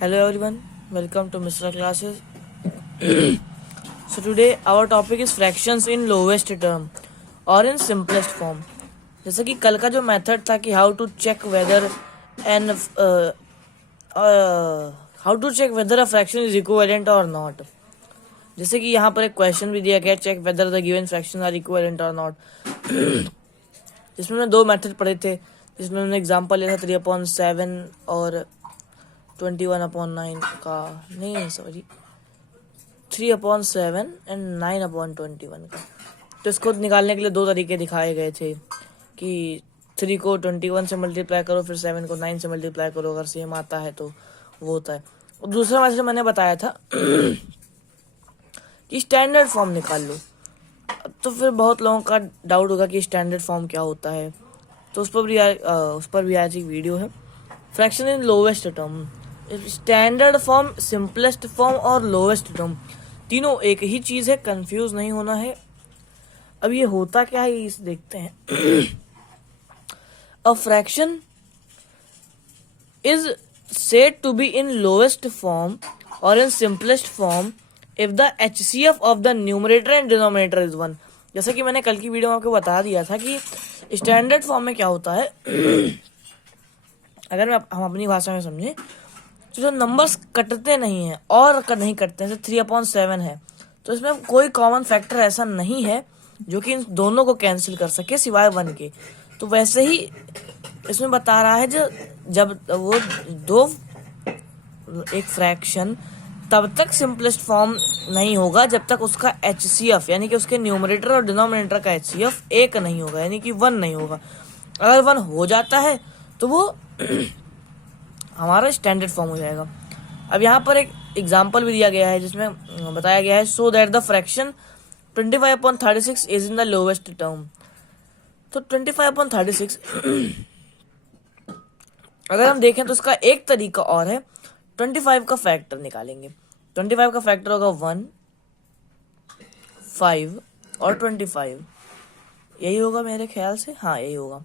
Hello everyone, welcome to Mr. Classes. So today our topic is fractions in lowest term or in simplest form. जैसे कि कल का जो method था कि how to check whether an how to check whether a fraction is equivalent और not, जैसे कि यहाँ पर एक क्वेश्चन भी दिया गया, check whether the given fraction are equivalent और नॉट, जिसमें हमने दो मेथड पढ़े थे, जिसमें हमने एग्जांपल लिया था 3/7 और 21/9 का, नहीं सॉरी 3/7 एंड 9/21 का। तो इसको निकालने के लिए दो तरीके दिखाए गए थे कि 3 को 21 से मल्टीप्लाई करो, फिर 7 को 9 से मल्टीप्लाई करो, अगर सेम आता है तो वो होता है। और दूसरा मैथड मैंने बताया था कि स्टैंडर्ड फॉर्म निकाल लो। तो फिर बहुत लोगों का डाउट होगा कि स्टैंडर्ड फॉर्म क्या होता है, तो उस पर भी आज एक वीडियो है, fraction in lowest term. Standard form, simplest form और लोवेस्ट टर्म तीनों एक ही चीज है, कंफ्यूज नहीं होना है। अब ये होता क्या है इसे देखते हैं। अ fraction is said to be in lowest form or in simplest form if the HCF of the numerator and denominator is 1। जैसे कि मैंने कल की वीडियो में आपको बता दिया था कि स्टैंडर्ड फॉर्म में क्या होता है। अगर हम अपनी भाषा में समझें तो जो नंबर्स कटते नहीं हैं और नहीं कटते हैं, जैसे 3/7 है, तो इसमें कोई कॉमन फैक्टर ऐसा नहीं है जो कि इन दोनों को कैंसिल कर सके सिवाय 1 के। तो वैसे ही इसमें बता रहा है जब वो एक फ्रैक्शन तब तक सिंपलेस्ट फॉर्म नहीं होगा जब तक उसका HCF यानी कि उसके न्यूमरेटर और डिनोमिनेटर का HCF एक नहीं होगा, यानी कि 1 नहीं होगा। अगर 1 हो जाता है तो वो हमारा स्टैंडर्ड फॉर्म हो जाएगा। अब यहाँ पर एक एग्जाम्पल भी दिया गया है जिसमें बताया गया है, so that the fraction 25/36 is in the lowest term. तो 25/36 अगर हम देखें तो उसका एक तरीका और है, 25 का फैक्टर निकालेंगे। 25 का फैक्टर होगा 1, 5 और 25, यही होगा मेरे ख्याल से, हाँ यही होगा।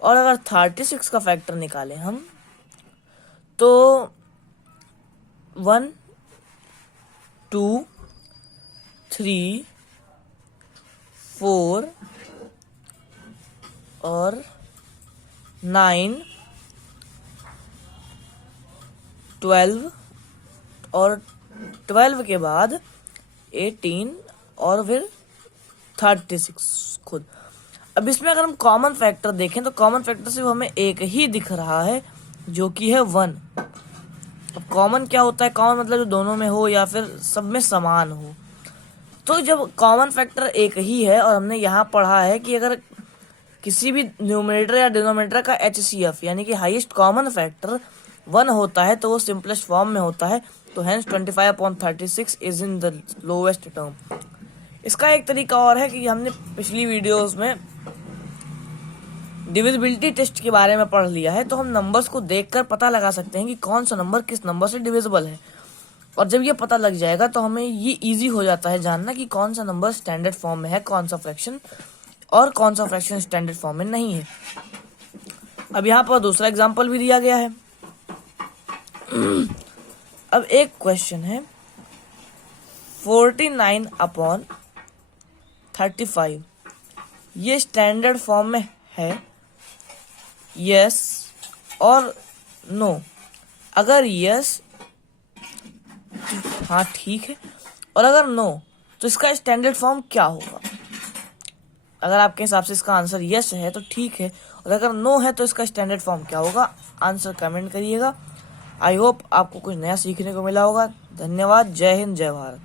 और अगर 36 का फैक्टर निकालें हम तो 1, 2, 3, 4 और 9, 12 और 12 के बाद 18 और फिर 36 खुद। अब इसमें अगर हम कॉमन फैक्टर देखें तो कॉमन फैक्टर सिर्फ हमें एक ही दिख रहा है जो कि है 1। अब कॉमन क्या होता है? कॉमन मतलब जो दोनों में हो या फिर सब में समान हो। तो जब कॉमन फैक्टर एक ही है और हमने यहाँ पढ़ा है कि अगर किसी भी न्यूमरेटर या डिनोमिनेटर का HCF यानी कि हाईएस्ट कॉमन फैक्टर 1 होता है तो वो सिंपलेस्ट फॉर्म में होता है। तो hence 25/36 is in the lowest term. इसका एक तरीका और है कि हमने पिछली वीडियोस में डिविजिबिलिटी टेस्ट के बारे में पढ़ लिया है, तो हम नंबर्स को देखकर पता लगा सकते हैं कि कौन सा नंबर किस नंबर से डिविजिबल है। और जब ये पता लग जाएगा तो हमें ये इजी हो जाता है जानना कि कौन सा नंबर स्टैंडर्ड फॉर्म में है, कौन सा फ्रैक्शन और कौन सा फ्रैक्शन स्टैंडर्ड फॉर्म में नहीं है। अब यहाँ पर दूसरा एग्जाम्पल भी दिया गया है। अब एक क्वेश्चन है, 49/35 ये स्टैंडर्ड फॉर्म में है, यस और नो। अगर यस हाँ ठीक है, और अगर नो तो इसका स्टैंडर्ड फॉर्म क्या होगा? अगर आपके हिसाब से इसका आंसर यस है तो ठीक है, और अगर नो है तो इसका स्टैंडर्ड फॉर्म क्या होगा? आंसर कमेंट करिएगा। आई होप आपको कुछ नया सीखने को मिला होगा। धन्यवाद। जय हिंद, जय भारत।